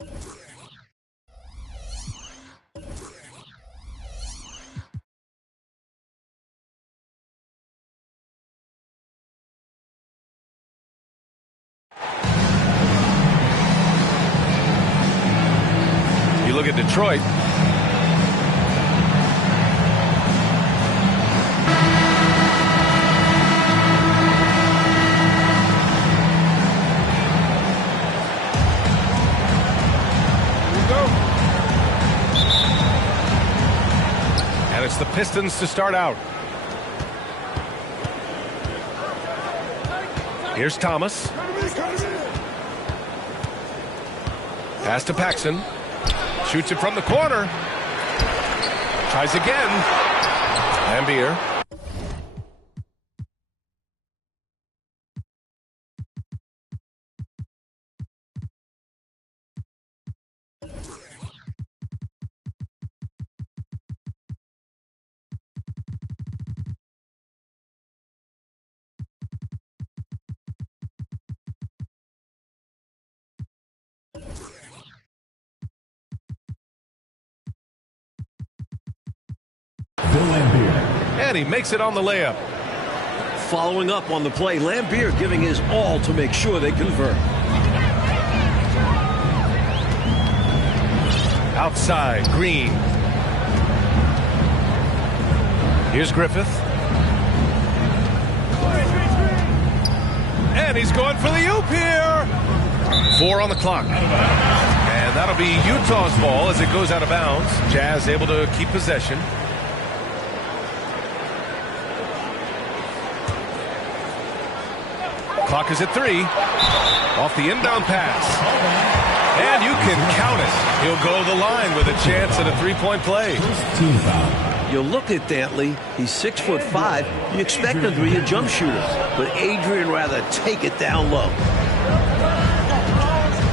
You look at Detroit. And it's the Pistons to start out. Here's Thomas. Pass to Paxson. Shoots it from the corner. Tries again. Lambier. And he makes it on the layup. Following up on the play, Lambier giving his all to make sure they convert. Outside, Green. Here's Griffith. And he's going for the oop here. 4 on the clock. And that'll be Utah's ball as it goes out of bounds. Jazz able to keep possession. Clock is at 3. Off the inbound pass. And you can count it. He'll go to the line with a chance at a three-point play. You look at Dantley. He's 6'5". You expect him to be a jump shooter. But Adrian rather take it down low.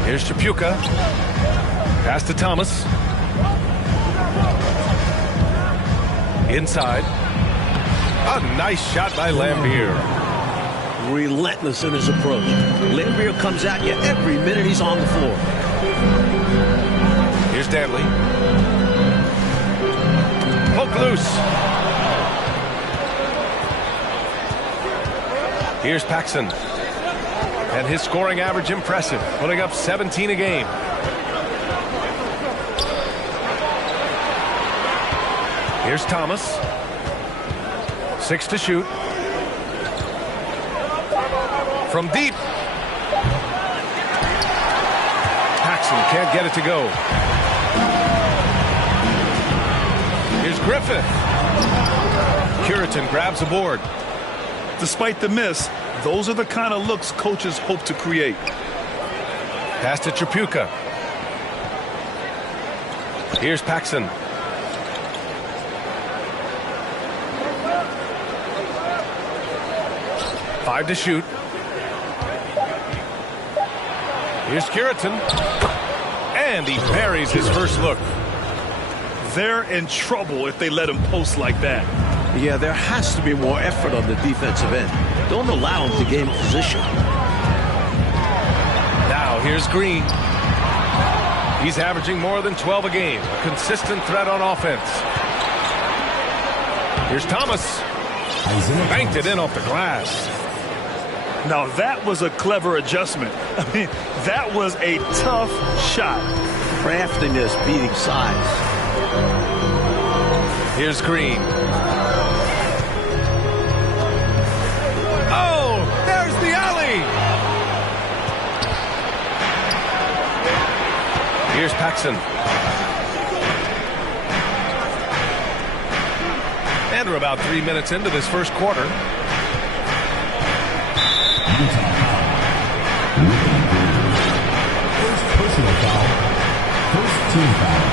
Here's Chapuka. Pass to Thomas. Inside. A nice shot by Lambier. Relentless in his approach. Lambier comes at you every minute he's on the floor. Here's Dantley. Poke loose. Here's Paxson. And his scoring average impressive, putting up 17 a game. Here's Thomas. 6 to shoot. From deep. Paxson can't get it to go. Here's Griffith. Curitan grabs the board. Despite the miss, those are the kind of looks coaches hope to create. Pass to Chapuka. Here's Paxson. Five to shoot. Here's Curitan. And he buries his first look. They're in trouble if they let him post like that. Yeah, there has to be more effort on the defensive end. Don't allow him to gain position. Now here's Green. He's averaging more than 12 a game. A consistent threat on offense. Here's Thomas. Banked it in off the glass. Now that was a clever adjustment. I mean, that was a tough shot. Craftiness beating size. Here's Green. Oh, there's the alley. Here's Paxson. And we're about 3 minutes into this first quarter. First personal foul. First team foul.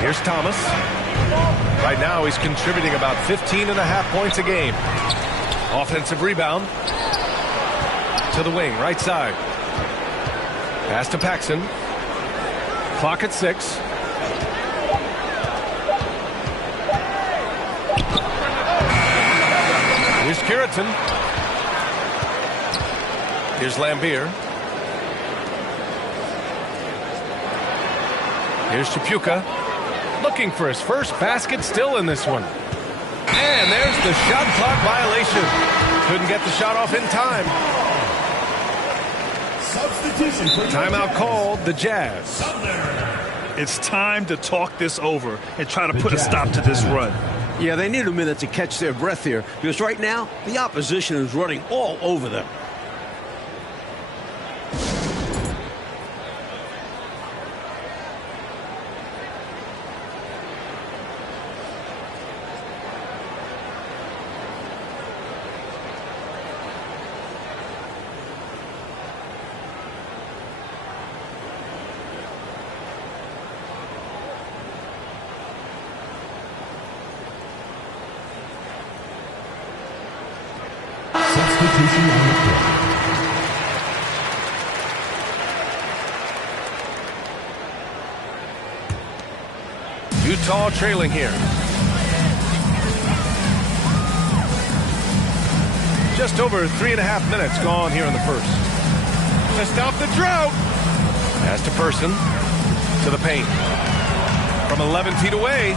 Here's Thomas. Right now he's contributing about 15.5 points a game. Offensive rebound. To the wing, right side. Pass to Paxson. Clock at 6. Here's Curitan. Here's Lambeer. Here's Chapuka. Looking for his first basket still in this one. And there's the shot clock violation. Couldn't get the shot off in time. Timeout called, the Jazz. It's time to talk this over and try to put a stop to this run. Yeah, they need a minute to catch their breath here, because right now the opposition is running all over them. Substitution on the court. Utah trailing here. Just over 3.5 minutes gone here in the first. To stop the drought. Pass to Person. To the paint. From 11 feet away.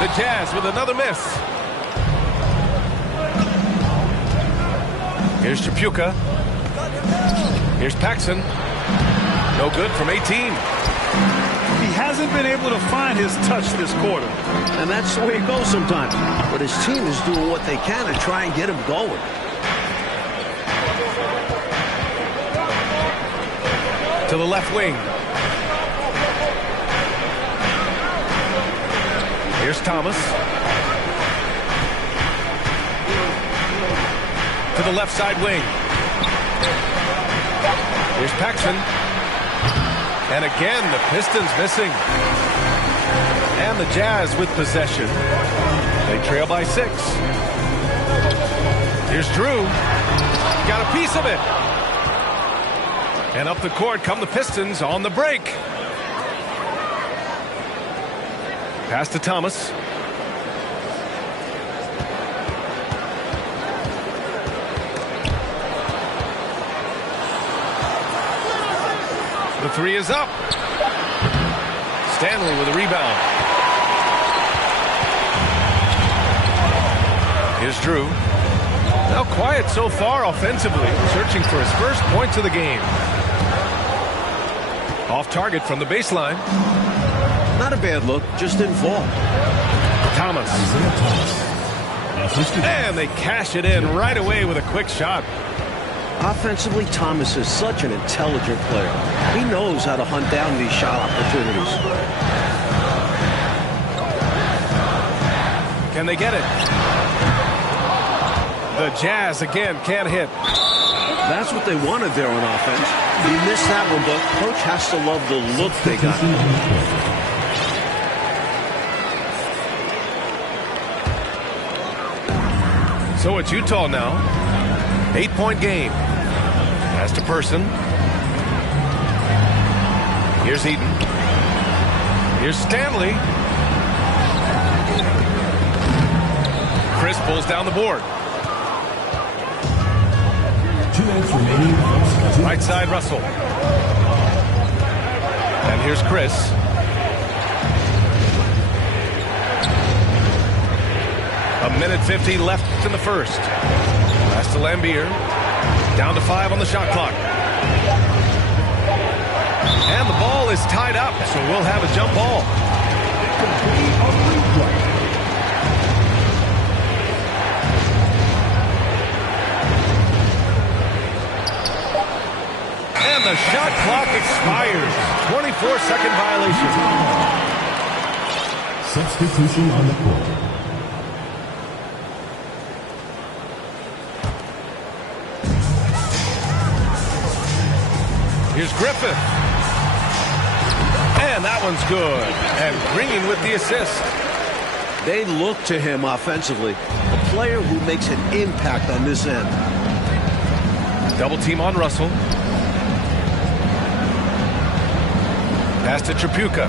The Jazz with another miss. Here's Chapuka. Here's Paxson. No good from 18. He hasn't been able to find his touch this quarter. And that's the way it goes sometimes. But his team is doing what they can to try and get him going. To the left wing. Here's Thomas. To the left side wing. Here's Paxson. And again, the Pistons missing. And the Jazz with possession. They trail by 6. Here's Drew. Got a piece of it. And up the court come the Pistons on the break. Pass to Thomas. The three is up. Stanley with a rebound. Here's Drew. Now quiet so far offensively, searching for his first points of the game. Off target from the baseline. Not a bad look, just didn't fall. Thomas. And they cash it in right away with a quick shot. Offensively, Thomas is such an intelligent player. He knows how to hunt down these shot opportunities. Can they get it? The Jazz again can't hit. That's what they wanted there on offense. He missed that one, but coach has to love the look they got. So it's Utah now. 8-point game. Pass to Person. Here's Eaton. Here's Stanley. Chris pulls down the board. 2 minutes remaining. Right side Russell. And here's Chris. A minute 50 left in the first. Pass to Lambeer. Down to 5 on the shot clock. And the ball is tied up, so we'll have a jump ball. And the shot clock expires. 24-second violation. Substitution on the court. Here's Griffith. And that one's good. And Green with the assist. They look to him offensively. A player who makes an impact on this end. Double team on Russell. Pass to Chapuka.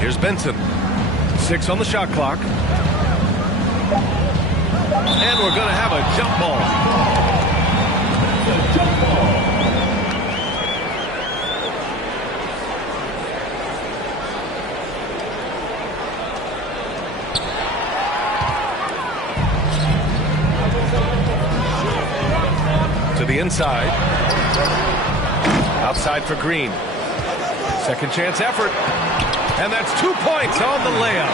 Here's Benson. 6 on the shot clock. And we're going to have a jump ball. To the inside. Outside for Green. Second chance effort. And that's 2 points on the layup.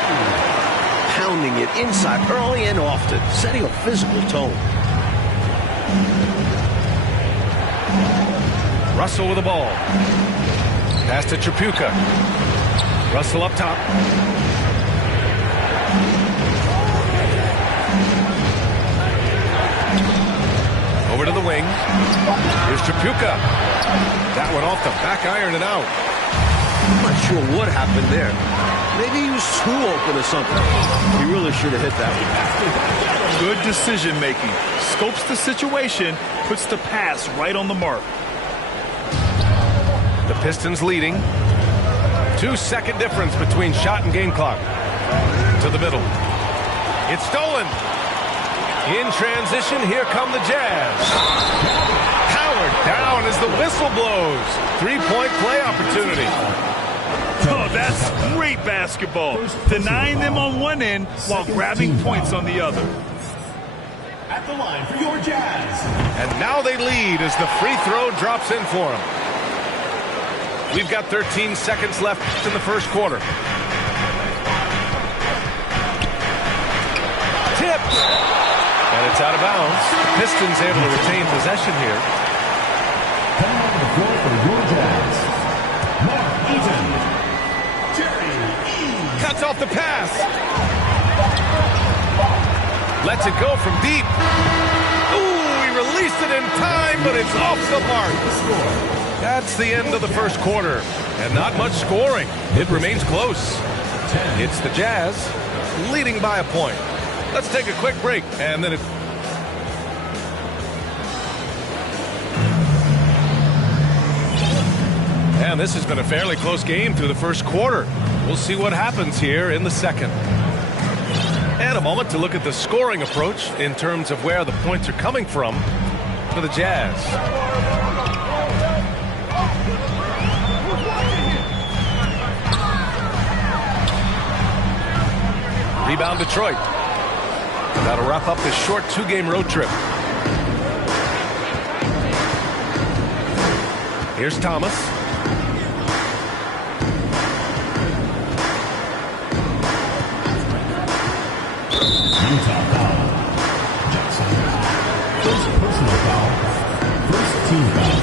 Pounding it inside early and often, setting a physical tone. Russell with the ball. Pass to Tripucka. Russell up top. Over to the wing. Here's Tripucka. That one off the back iron and out. I'm not sure what happened there. Maybe he was too open or something. He really should have hit that one. Good decision making. Scopes the situation, puts the pass right on the mark. The Pistons leading. 2-second difference between shot and game clock. To the middle. It's stolen. In transition, here come the Jazz. Howard down as the whistle blows. 3-point play opportunity. Oh, that's great basketball. Denying them on one end while grabbing points on the other. At the line for your Jazz. And now they lead as the free throw drops in for them. We've got 13 seconds left in the first quarter. Tipped. And it's out of bounds. Pistons able to retain possession here. Coming up to the floor for your Jazz. Mark Eaton. Jerry E. Cuts off the pass. Lets it go from deep. Ooh, he released it in time, but it's off the mark. That's the end of the first quarter. And not much scoring. It remains close. It's the Jazz leading by a point. Let's take a quick break, and then And this has been a fairly close game through the first quarter. We'll see what happens here in the second. And a moment to look at the scoring approach in terms of where the points are coming from for the Jazz. Rebound Detroit. That'll wrap up this short 2-game road trip. Here's Thomas. Utah foul. Jackson. First personal foul. First team foul.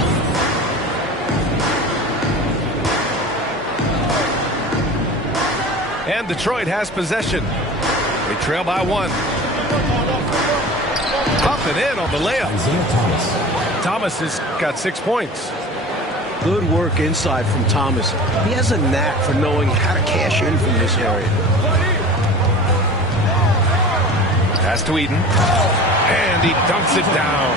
And Detroit has possession. They trail by 1. Up and in on the layup. Thomas has got 6 points. Good work inside from Thomas. He has a knack for knowing how to cash in from this area. Pass to Eden. And he dunks it down.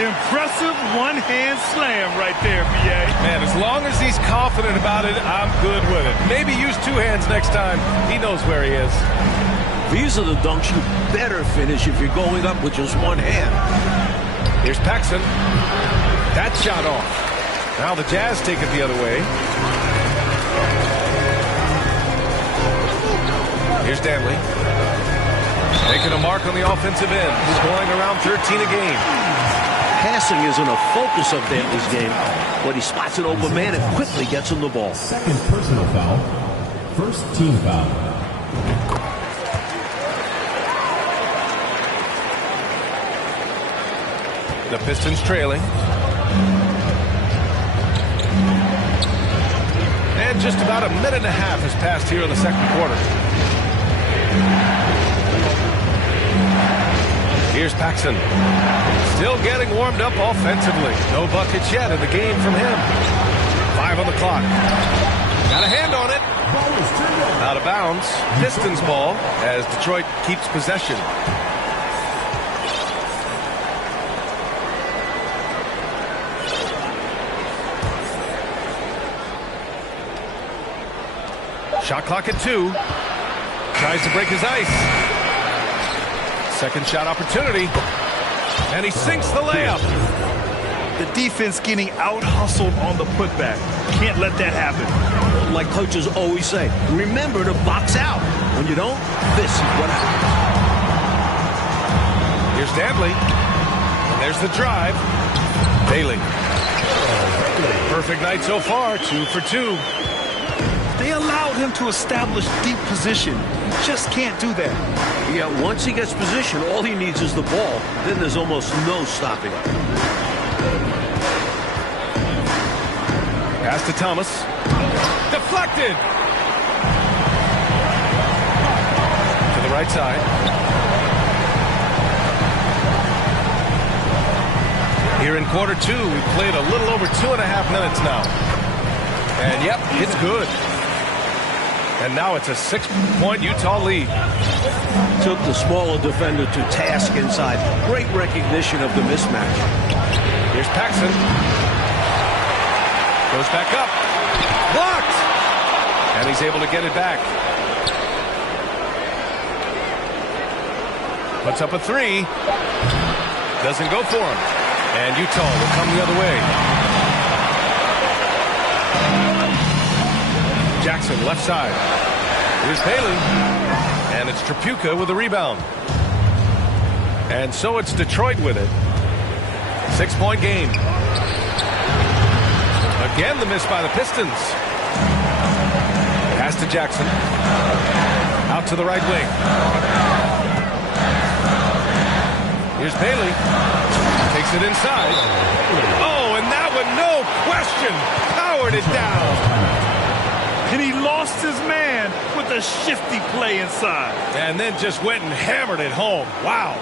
Impressive one-hand slam right there, B.A. Man, as long as he's confident about it, I'm good with it. Maybe use 2 hands next time. He knows where he is. These are the dunks you better finish if you're going up with just one hand. Here's Paxson. That shot off. Now the Jazz take it the other way. Here's Danley. Making a mark on the offensive end. Scoring around 13 a game. Passing isn't a focus of Danley's game, but he spots an open man and quickly gets him the ball. Second personal foul. First team foul. The Pistons trailing. And just about a minute and a half has passed here in the second quarter. Here's Paxson. Still getting warmed up offensively. No buckets yet in the game from him. 5 on the clock. Got a hand on it. Out of bounds. Pistons ball as Detroit keeps possession. Shot clock at 2. Tries to break his ice. Second shot opportunity. And he sinks the layup. The defense getting out-hustled on the putback. Can't let that happen. Like coaches always say, remember to box out. When you don't, this is what happens. Here's Dantley. And there's the drive. Bailey. Perfect night so far, 2 for 2. They allowed him to establish deep position. You just can't do that. Yeah, once he gets position, all he needs is the ball. Then there's almost no stopping him. Pass to Thomas. Deflected. To the right side. Here in quarter 2, we've played a little over 2.5 minutes now. And yep, it's good. And now it's a 6-point Utah lead. Took the smaller defender to task inside. Great recognition of the mismatch. Here's Paxson. Goes back up. Blocked. And he's able to get it back. Puts up a 3. Doesn't go for him. And Utah will come the other way. Jackson, left side. Here's Bailey. And it's Tripucka with the rebound. And so it's Detroit with it. 6-point game. Again, the miss by the Pistons. Pass to Jackson. Out to the right wing. Here's Bailey. Takes it inside. Oh, and that one, no question, powered it down. And he lost his man with a shifty play inside. And then just went and hammered it home. Wow.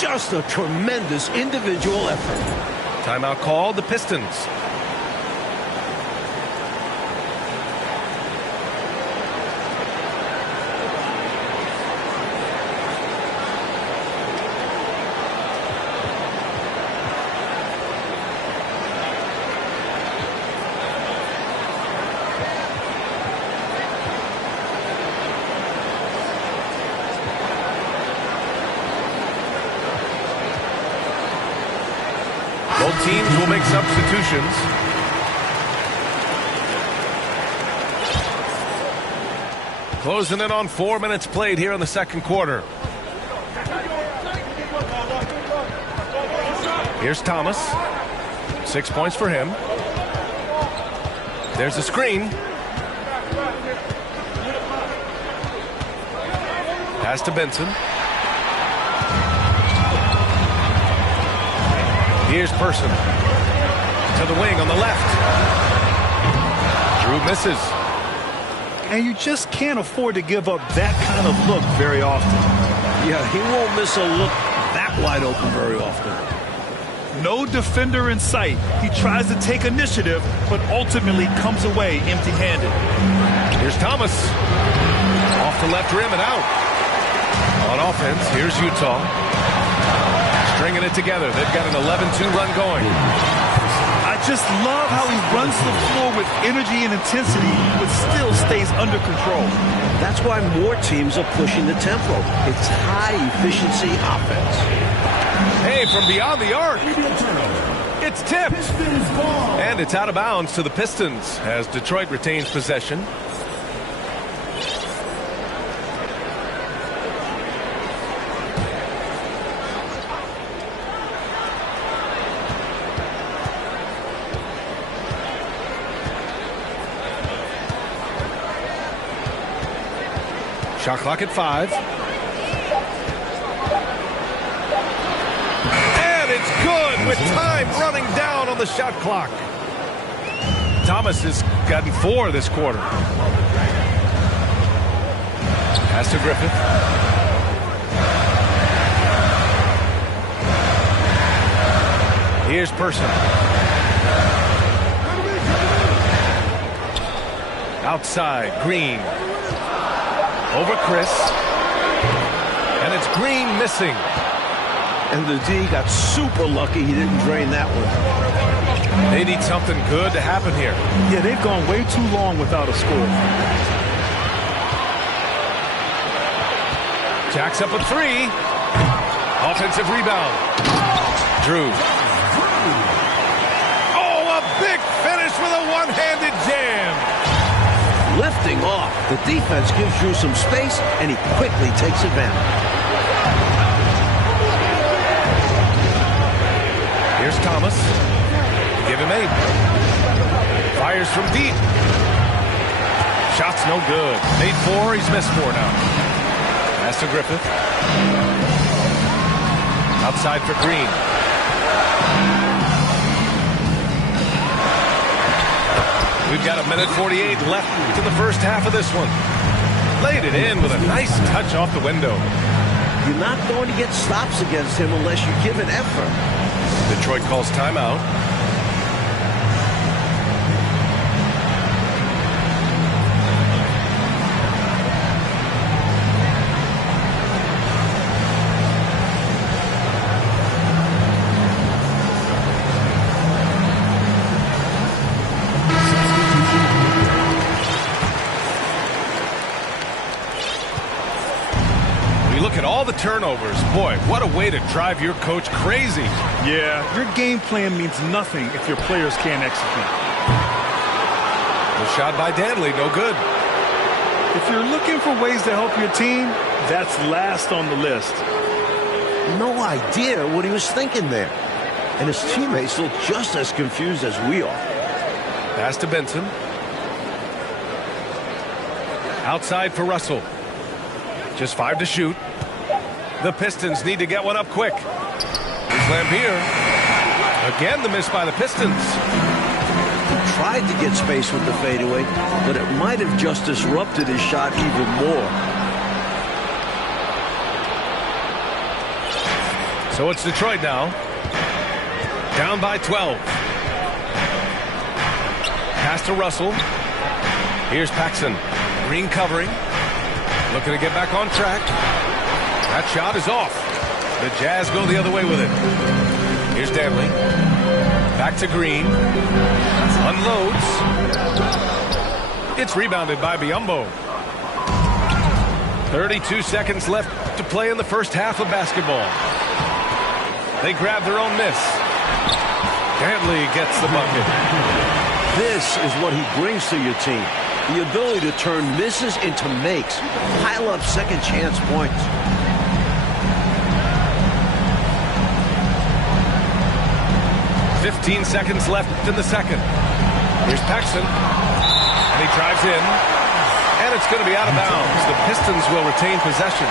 Just a tremendous individual effort. Timeout called, the Pistons. Both teams will make substitutions. Closing in on 4 minutes played here in the second quarter. Here's Thomas. 6 points for him. There's a screen. Pass to Benson. Here's Person. To the wing on the left. Drew misses. And you just can't afford to give up that kind of look very often. Yeah, he won't miss a look that wide open very often. No defender in sight. He tries to take initiative, but ultimately comes away empty-handed. Here's Thomas. Off the left rim and out. On offense, here's Utah. Stringing it together. They've got an 11-2 run going. I just love how he runs the floor with energy and intensity, but still stays under control. That's why more teams are pushing the tempo. It's high-efficiency offense. Hey, from beyond the arc. It's tipped. And it's out of bounds to the Pistons as Detroit retains possession. Shot clock at 5. And it's good with time running down on the shot clock. Thomas has gotten 4 this quarter. Pass to Griffith. Here's Person. Outside, Green. Over Chris. And it's Green missing. And the D got super lucky he didn't drain that one. They need something good to happen here. Yeah, they've gone way too long without a score. Jacks up a 3. Offensive rebound. Drew. Oh, a big finish with a one-handed jam. Lifting off. The defense gives Drew some space, and he quickly takes advantage. Here's Thomas. Give him 8. Fires from deep. Shot's no good. Made 4. He's missed 4 now. Pass to Griffith. Outside for Green. We've got 1:48 left to the first half of this one. Laid it in with a nice touch off the window. You're not going to get stops against him unless you give an effort. Detroit calls timeout. Look at all the turnovers. Boy, what a way to drive your coach crazy. Yeah, your game plan means nothing if your players can't execute. The shot by Danley, no good. If you're looking for ways to help your team, that's last on the list. No idea what he was thinking there. And his teammates look just as confused as we are. Pass to Benson. Outside for Russell. Just 5 to shoot. The Pistons need to get one up quick. Here's Lampier. Again, the miss by the Pistons. He tried to get space with the fadeaway, but it might have just disrupted his shot even more. So it's Detroit now. Down by 12. Pass to Russell. Here's Paxson. Green covering. Looking to get back on track. That shot is off. The Jazz go the other way with it. Here's Danley. Back to Green. Unloads. It's rebounded by Biyombo. 32 seconds left to play in the first half of basketball. They grab their own miss. Danley gets the bucket. This is what he brings to your team. The ability to turn misses into makes. Pile up second chance points. "15 seconds left in the second. Here's Paxson. And he drives in. And it's going to be out of bounds. The Pistons will retain possession.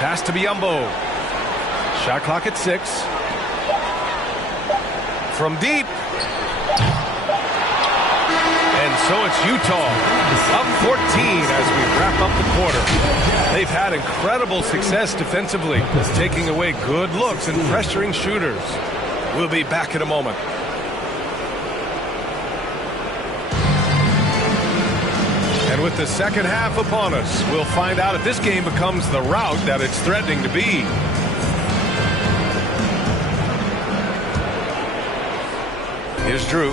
Pass to Biyombo. Shot clock at 6. From deep. And so it's Utah up 14 as we wrap up the quarter. They've had incredible success defensively, taking away good looks and pressuring shooters. We'll be back in a moment. And with the second half upon us, we'll find out if this game becomes the rout that it's threatening to be. Here's Drew.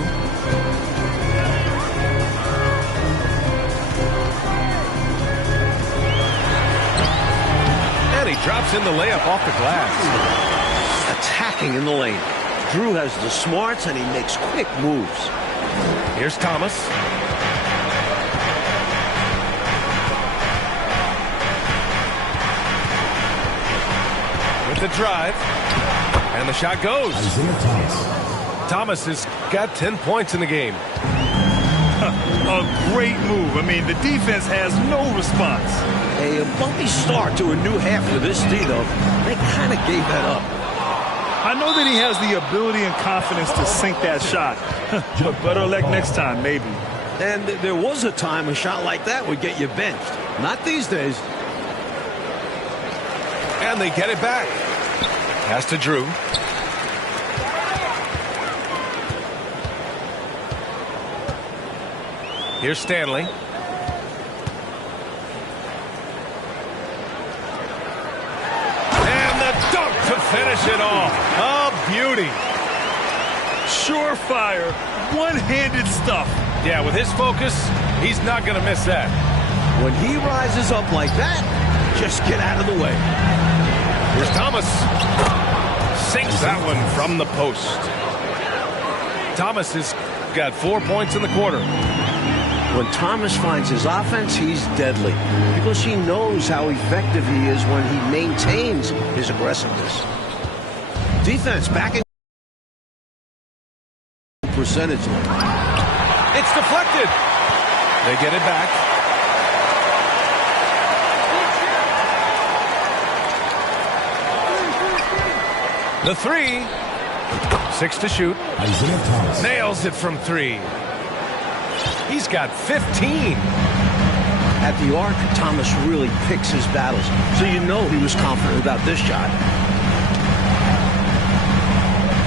And he drops in the layup off the glass. Attacking in the lane. Drew has the smarts and he makes quick moves. Here's Thomas. With the drive. And the shot goes. Thomas has got 10 points in the game. A great move. I mean, the defense has no response. A bumpy start to a new half for this D, though. They kind of gave that up. I know that he has the ability and confidence to sink that shot. But better luck next time, maybe. And there was a time a shot like that would get you benched. Not these days. And they get it back. Pass to Drew. Here's Stanley. And the dunk to finish it off. A beauty. Surefire, one-handed stuff. Yeah, with his focus, he's not going to miss that. When he rises up like that, just get out of the way. Here's Thomas. Sinks that one from the post. Thomas has got 4 points in the quarter. When Thomas finds his offense, he's deadly because he knows how effective he is when he maintains his aggressiveness. Defense backing percentage. It's deflected. They get it back. The three. 6 to shoot. Isaiah Thomas. Nails it from 3. He's got 15. At the arc, Thomas really picks his battles, so you know he was confident about this shot.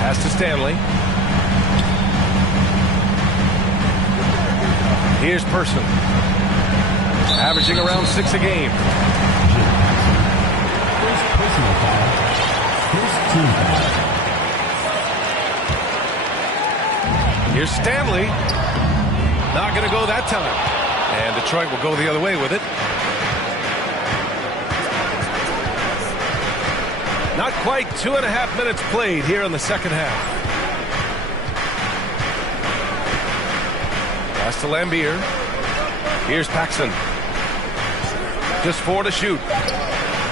Pass to Stanley. Here's Person. Averaging around 6 a game. First personal foul. First team foul. Here's Stanley. Not going to go that time. And Detroit will go the other way with it. Not quite 2.5 minutes played here in the second half. Pass to Lambier. Here's Paxson. Just 4 to shoot.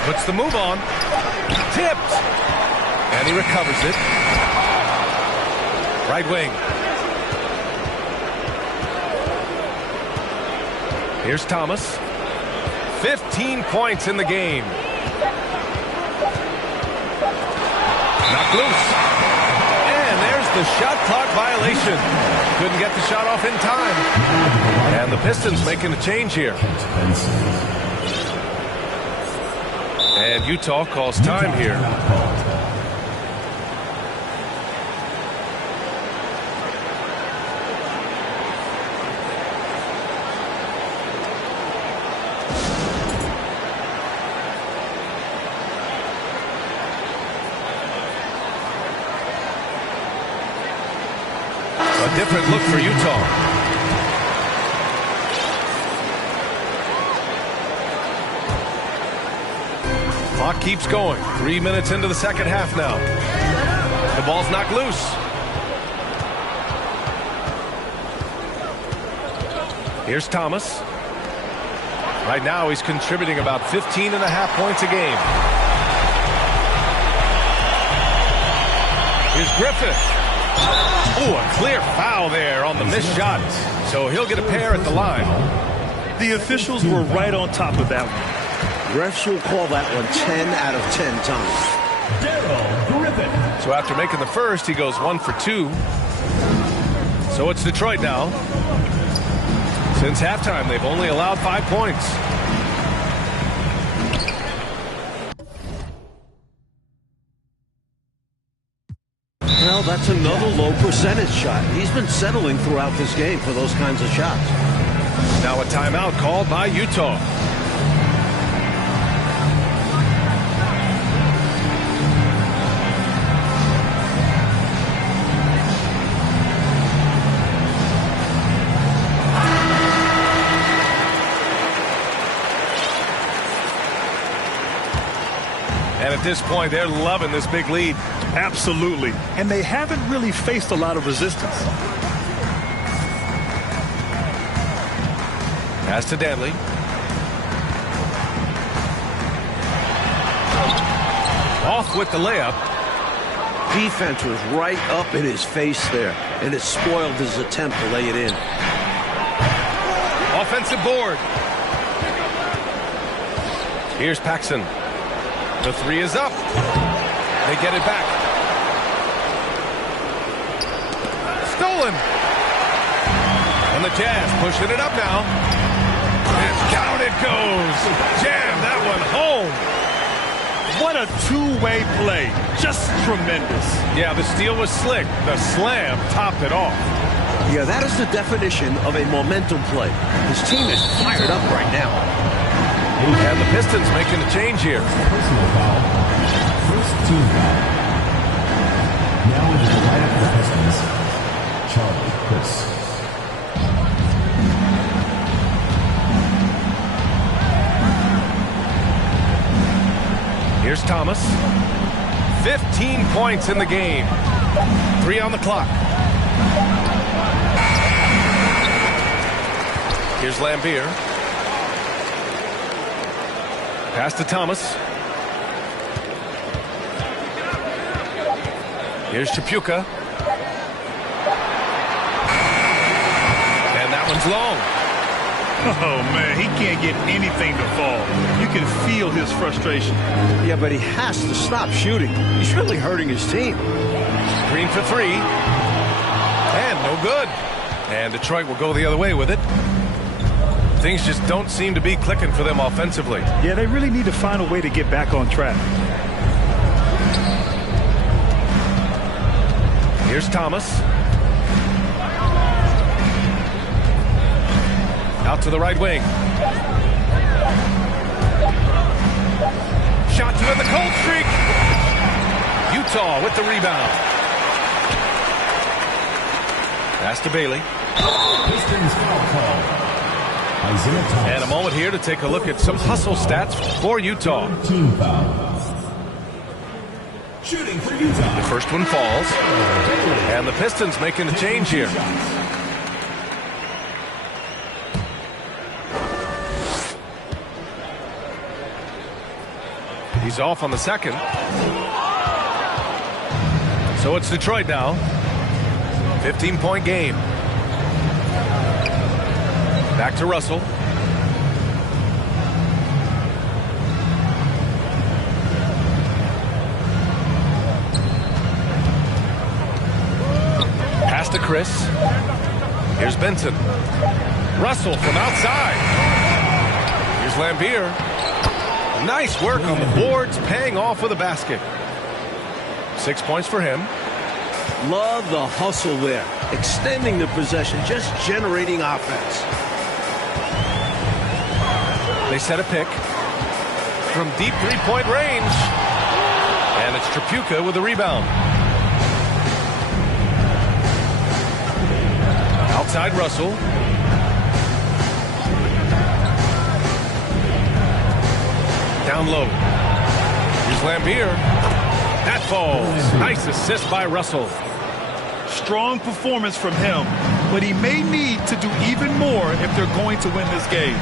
Puts the move on. Tipped. And he recovers it. Right wing. Here's Thomas. 15 points in the game. Knocked loose. And there's the shot clock violation. Couldn't get the shot off in time. And the Pistons making a change here. And Utah calls time here. A different look for Utah. Clock keeps going. 3 minutes into the second half now. The ball's knocked loose. Here's Thomas. Right now he's contributing about 15.5 points a game. Here's Griffith. Oh, a clear foul there on the missed shot. So he'll get a pair at the line. The officials were right on top of that one. Refs will call that one 10 out of 10 times. So after making the first, he goes 1 for 2. So it's Detroit now. Since halftime, they've only allowed 5 points. Well, that's another low percentage shot. He's been settling throughout this game for those kinds of shots. Now a timeout called by Utah. And at this point, they're loving this big lead. Absolutely. And they haven't really faced a lot of resistance. Pass to Danley. Off with the layup. Defense was right up in his face there, and it spoiled his attempt to lay it in. Offensive board. Here's Paxson. The 3 is up. They get it back. Stolen. And the Jazz pushing it up now. And down it goes. Jam that one home. What a two-way play. Just tremendous. Yeah, the steal was slick. The slam topped it off. Yeah, that is the definition of a momentum play. His team is fired up right now. And the Pistons making a change here. Personal foul. First team foul. Now into the lineup for the Pistons. Charlie Chris. Here's Thomas. 15 points in the game. 3 on the clock. Here's Lambier. Pass to Thomas. Here's Chapuka. And that one's long. Oh, man, he can't get anything to fall. You can feel his frustration. Yeah, but he has to stop shooting. He's really hurting his team. Green for 3. And no good. And Detroit will go the other way with it. Things just don't seem to be clicking for them offensively. Yeah, they really need to find a way to get back on track. Here's Thomas. Out to the right wing. Shot to end the cold streak. Utah with the rebound. Pass to Bailey. Pistons foul call. Isaiah Thomas. And a moment here to take a look at some hustle stats for Utah. Team foul. Shooting for Utah. The first one falls. And the Pistons making a change here. He's off on the second. So it's Detroit now. 15-point game. Back to Russell. Pass to Chris. Here's Benson. Russell from outside. Here's Lambier. Nice work on the boards, paying off with a basket. 6 points for him. Love the hustle there. Extending the possession, just generating offense. They set a pick from deep three-point range. And it's Chapuka with the rebound. Outside Russell. Down low. Here's Lambier. That falls. Nice assist by Russell. Strong performance from him, but he may need to do even more if they're going to win this game.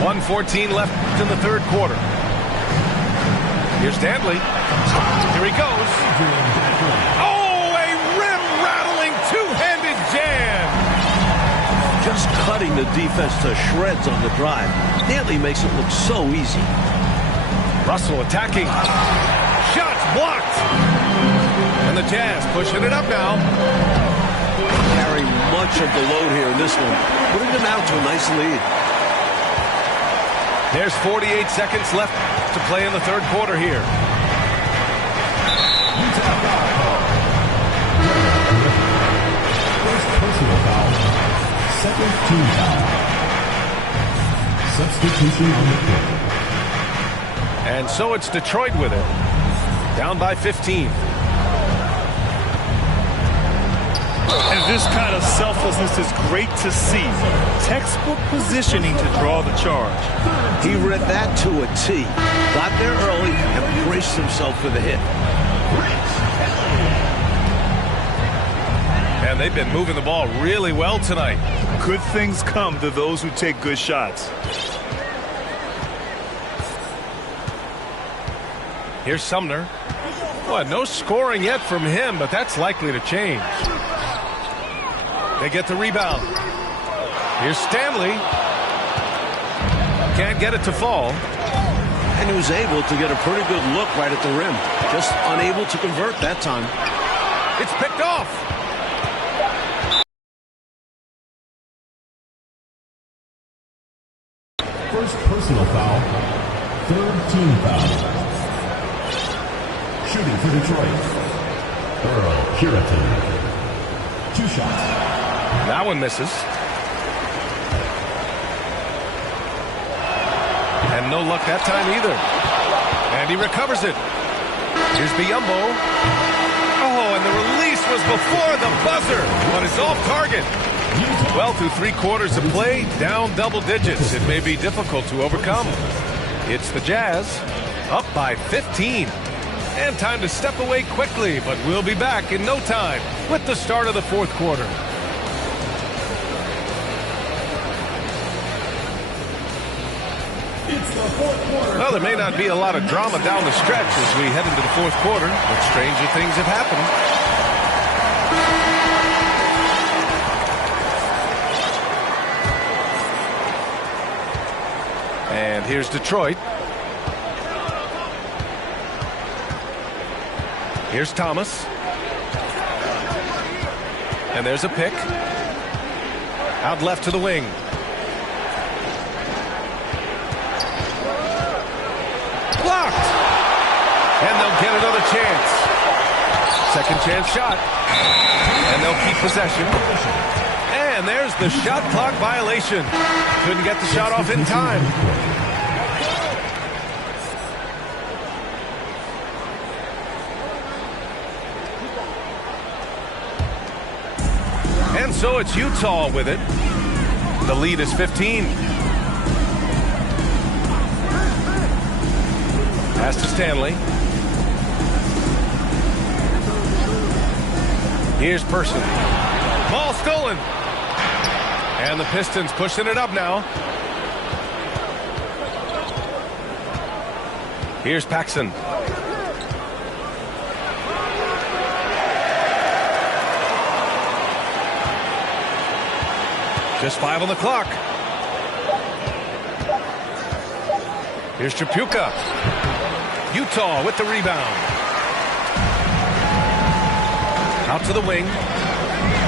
.114 left in the third quarter. Here's Dantley. Here he goes. Oh, a rim-rattling two-handed jam. Just cutting the defense to shreds on the drive. Dantley makes it look so easy. Russell attacking. Shots blocked. And the Jazz pushing it up now. Carry much of the load here in this one, putting them out to a nice lead. There's 48 seconds left to play in the third quarter here. First personal foul. Second team foul. Substitution on the court. And so it's Detroit with it. Down by 15. And this kind of selflessness is great to see. Textbook positioning to draw the charge. He read that to a T. Got there early and braced himself for the hit. And they've been moving the ball really well tonight. Good things come to those who take good shots. Here's Sumner. Well, no scoring yet from him, but that's likely to change. They get the rebound. Here's Stanley. Can't get it to fall. And he was able to get a pretty good look right at the rim. Just unable to convert that time. It's picked off. First personal foul. Third team foul. Shooting for Detroit. Earl Puritan. 2 shots. That one misses. And no luck that time either. And he recovers it. Here's Biyombo. Oh, and the release was before the buzzer, but it's off target. Well, through 3 quarters of play, down double digits. It may be difficult to overcome. It's the Jazz, up by 15. And time to step away quickly, but we'll be back in no time with the start of the 4th quarter. Well, there may not be a lot of drama down the stretch as we head into the 4th quarter, but stranger things have happened. And here's Detroit. Here's Thomas. And there's a pick. Out left to the wing. Blocked. And they'll get another chance. Second chance shot. And they'll keep possession. And there's the shot clock violation. Couldn't get the shot off in time. And so it's Utah with it. The lead is 15. Pass to Stanley. Here's Person. Ball stolen. And the Pistons pushing it up now. Here's Paxson. Just 5 on the clock. Here's Tripucka. Utah with the rebound. Out to the wing.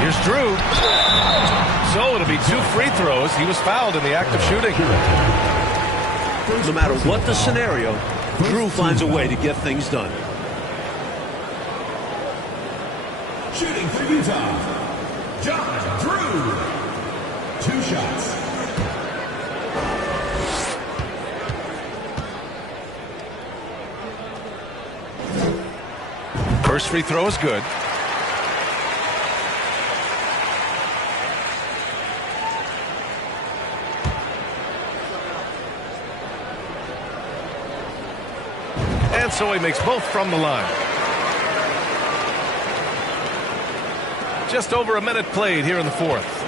Here's Drew. So it'll be 2 free throws. He was fouled in the act of shooting. No matter what the scenario, Drew finds a way to get things done. Shooting for Utah, John Drew. 2 shots. First free throw is good. And so he makes both from the line. Just over a minute played here in the 4th.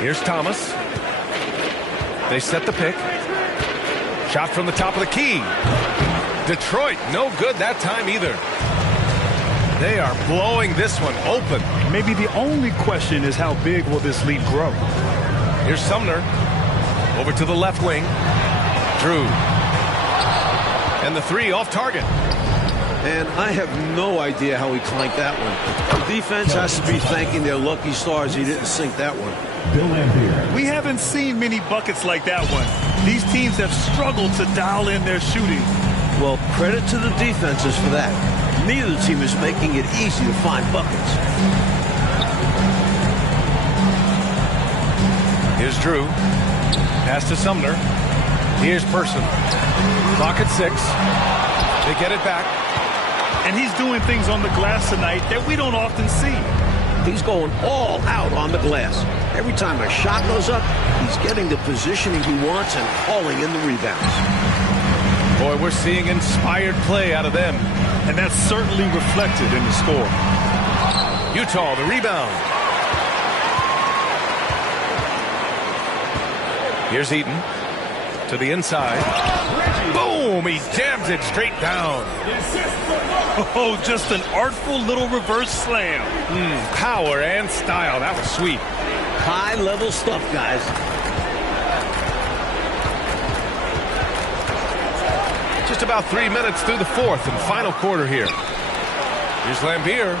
Here's Thomas. They set the pick. Shot from the top of the key. Detroit, no good that time either. They are blowing this one open. Maybe the only question is how big will this lead grow? Here's Sumner. Over to the left wing. Drew. And the 3 off target. And I have no idea how he clanked that one. The defense has to be thanking their lucky stars he didn't sink that one. Bill Laimbeer. We haven't seen many buckets like that one. These teams have struggled to dial in their shooting. Well, credit to the defenses for that. Neither team is making it easy to find buckets. Here's Drew. Pass to Sumner. Here's Person. Clock at 6. They get it back. And he's doing things on the glass tonight that we don't often see. He's going all out on the glass. Every time a shot goes up, he's getting the positioning he wants and hauling in the rebounds. Boy, we're seeing inspired play out of them. And that's certainly reflected in the score. Utah, the rebound. Here's Eaton. To the inside. Boom! He jams it straight down. Oh, just an artful little reverse slam. Power and style. That was sweet. High-level stuff, guys. Just about 3 minutes through the 4th and final quarter here. Here's Laimbeer.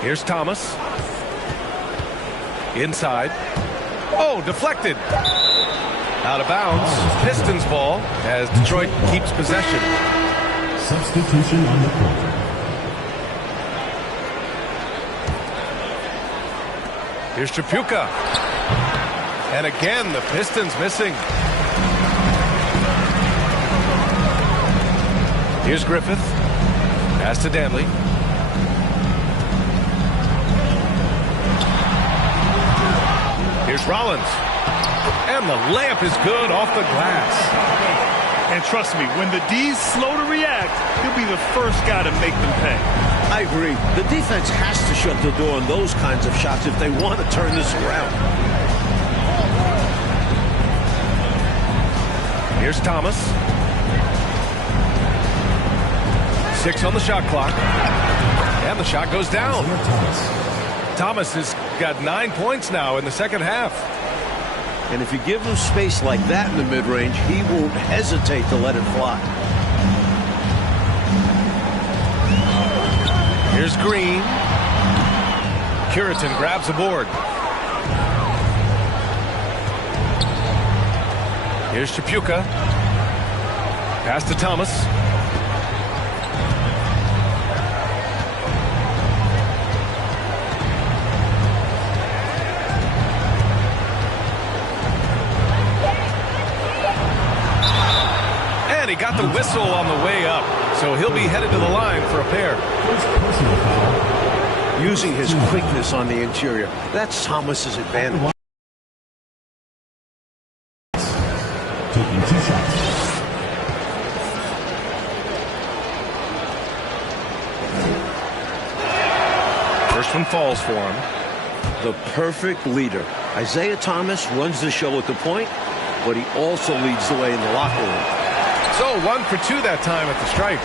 Here's Thomas. Inside. Oh, deflected. Out of bounds. Pistons ball as Detroit keeps possession. Substitution on the court. Here's Tripucka. And again, the Pistons missing. Here's Griffith. Pass to Danley. Here's Rollins. And the layup is good off the glass. And trust me, when the D's slow to react, he'll be the first guy to make them pay. I agree. The defense has to shut the door on those kinds of shots if they want to turn this around. Here's Thomas. 6 on the shot clock. And the shot goes down. Thomas has got 9 points now in the second half. And if you give him space like that in the mid-range, he won't hesitate to let it fly. Here's Green. Curitan grabs a board. Here's Chapuka. Pass to Thomas. And he got the whistle on the way up, so he'll be headed to the line for a pair. Personal foul. Using his quickness on the interior. That's Thomas's advantage. Taking 2 shots. First one falls for him. The perfect leader. Isaiah Thomas runs the show at the point, but he also leads the way in the locker room. So 1 for 2 that time at the stripe.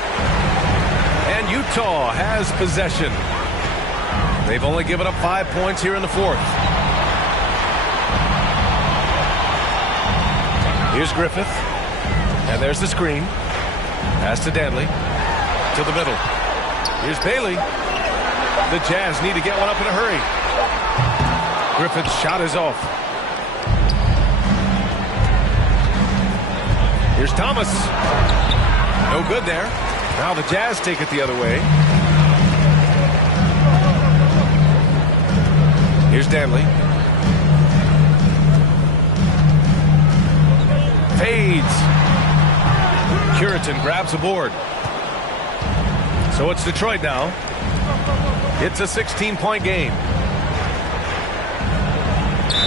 And Utah has possession. They've only given up 5 points here in the fourth. Here's Griffith. And there's the screen. Pass to Danley. To the middle. Here's Bailey. The Jazz need to get one up in a hurry. Griffith's shot is off. Here's Thomas. No good there. Now the Jazz take it the other way. Here's Danley. Fades. Curitan grabs a board. So it's Detroit now. It's a 16-point game.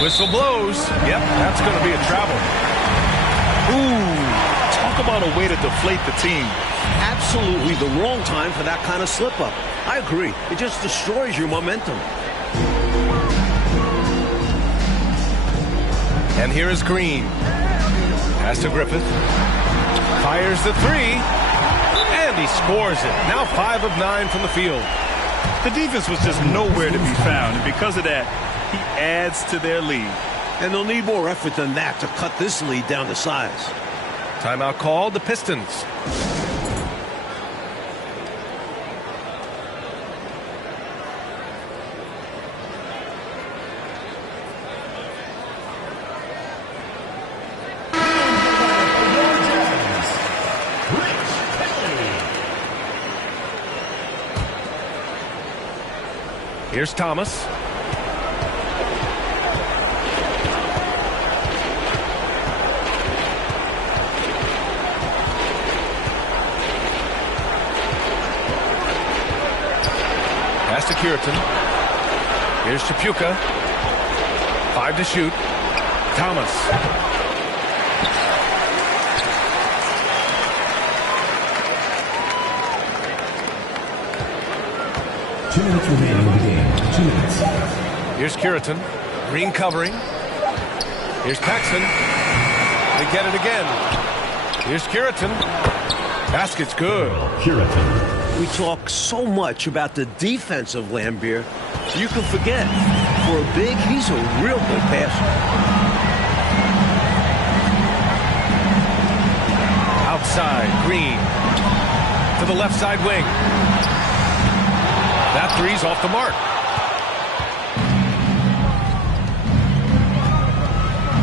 Whistle blows. Yep, that's going to be a travel. Ooh, talk about a way to deflate the team. Absolutely the wrong time for that kind of slip-up. I agree. It just destroys your momentum. And here is Green. Pass to Griffith. Fires the 3. And he scores it. Now 5 of 9 from the field. The defense was just nowhere to be found, and because of that, he adds to their lead. And they'll need more effort than that to cut this lead down to size. Timeout called, the Pistons. Here's Thomas. Pass to Curitan. Here's Chapuka. 5 to shoot. Thomas. Two minutes remaining in the game. 2 minutes. Here's Curitan. Green covering. Here's Paxson. They get it again. Here's Curitan. Basket's good. Curitan. We talk so much about the defense of Lambeer, you can forget. For a big, he's a real good passer. Outside, Green. To the left side wing. That 3's off the mark.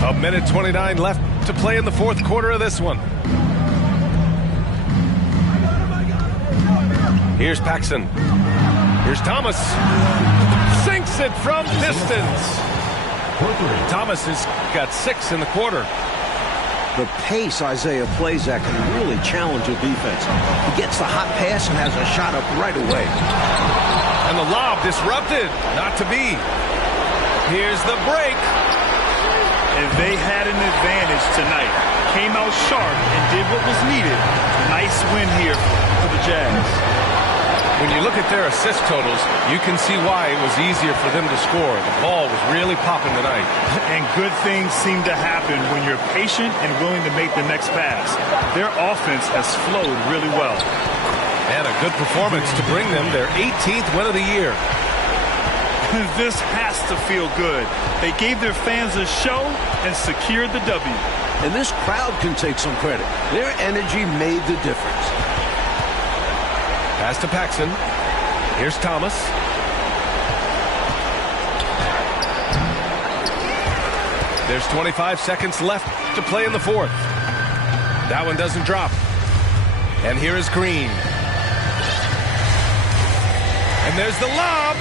A minute 29 left to play in the fourth quarter of this one. Here's Paxson. Here's Thomas. Sinks it from distance. for 3. Thomas has got 6 in the quarter. The pace Isaiah plays at can really challenge a defense. He gets the hot pass and has a shot up right away. And the lob disrupted. Not to be. Here's the break. And they had an advantage tonight. Came out sharp and did what was needed. Nice win here for the Jazz. When you look at their assist totals, you can see why it was easier for them to score. The ball was really popping tonight. And good things seem to happen when you're patient and willing to make the next pass. Their offense has flowed really well. And a good performance to bring them their 18th win of the year. This has to feel good. They gave their fans a show and secured the W. And this crowd can take some credit. Their energy made the difference. Pass to Paxson. Here's Thomas. There's 25 seconds left to play in the fourth. That one doesn't drop. And here is Green. And there's the lob.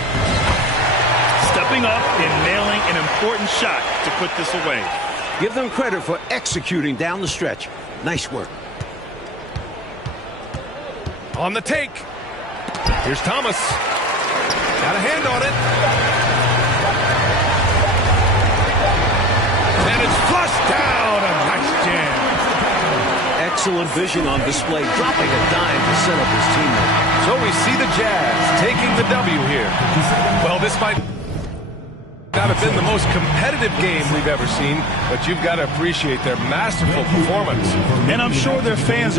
Stepping up and nailing an important shot to put this away. Give them credit for executing down the stretch. Nice work. On the take. Here's Thomas. Got a hand on it. And it's flushed down. A nice jam. Excellent vision on display, dropping a dime to set up his teammate. So we see the Jazz taking the W here. Well, this might not have been the most competitive game we've ever seen, but you've got to appreciate their masterful performance. And I'm sure their fans